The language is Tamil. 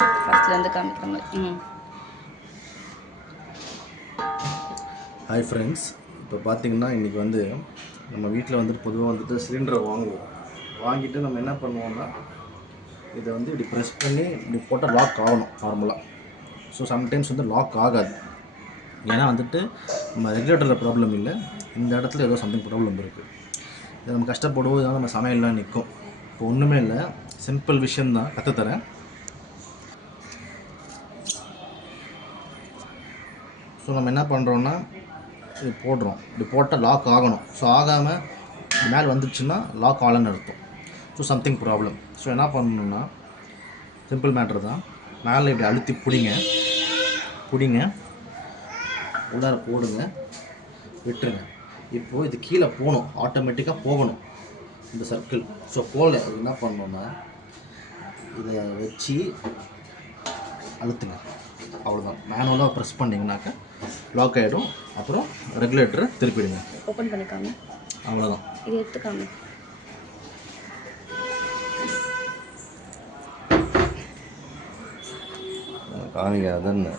ஃபஸ்ட்லேருந்து காமிக்கிற மாதிரி. ஹாய் ஃப்ரெண்ட்ஸ், இப்போ பார்த்தீங்கன்னா இன்றைக்கி வந்து நம்ம வீட்டில் வந்துட்டு பொதுவாக வந்துட்டு சிலிண்டரை வாங்குவோம். வாங்கிட்டு நம்ம என்ன பண்ணுவோம்னா இதை வந்து இப்படி ப்ரெஸ் பண்ணி இப்படி போட்டால் லாக் ஆகணும் நார்மலாக. ஸோ சம்டைம்ஸ் வந்து லாக் ஆகாது. ஏன்னா வந்துட்டு நம்ம ரெகுலேட்டரில் ப்ராப்ளம் இல்லை, இந்த இடத்துல ஏதோ சம்திங் ப்ராப்ளம் இருக்குது. இதை நம்ம கஷ்டப்படுவோம், இதனால் நம்ம சமையல்லாம் நிற்கும். இப்போ ஒன்றுமே இல்லை, சிம்பிள் விஷயந்தான் கற்றுத்தரேன். ஸோ நம்ம என்ன பண்ணுறோன்னா இது போடுறோம், இப்படி போட்டால் லாக் ஆகணும். ஸோ ஆகாமல் மேலே வந்துடுச்சுன்னா லாக் ஆகலன்னு அர்த்தம். So something problem. ஸோ என்ன பண்ணணுன்னா சிம்பிள் மேட்ரு தான். மேலே இப்படி அழுத்தி பிடிங்க, உள்ளார போடுங்க, விட்டுருங்க. இப்போது இது கீழே போகணும், ஆட்டோமேட்டிக்காக போகணும் இந்த சர்க்கிள். ஸோ போகல அது என்ன பண்ணணுன்னா இதை வச்சு அழுத்துங்க, அவ்வளோதான். மேனுவலாக ப்ரெஸ் பண்ணிங்கனாக்கா லாக் ஆகிடும். அப்புறம் ரெகுலேட்டரை திருப்பிடுங்க, ஓப்பன் பண்ணிக்காம, அவ்வளோதான். இது எடுத்துக்காம காமிக்காதுன்னு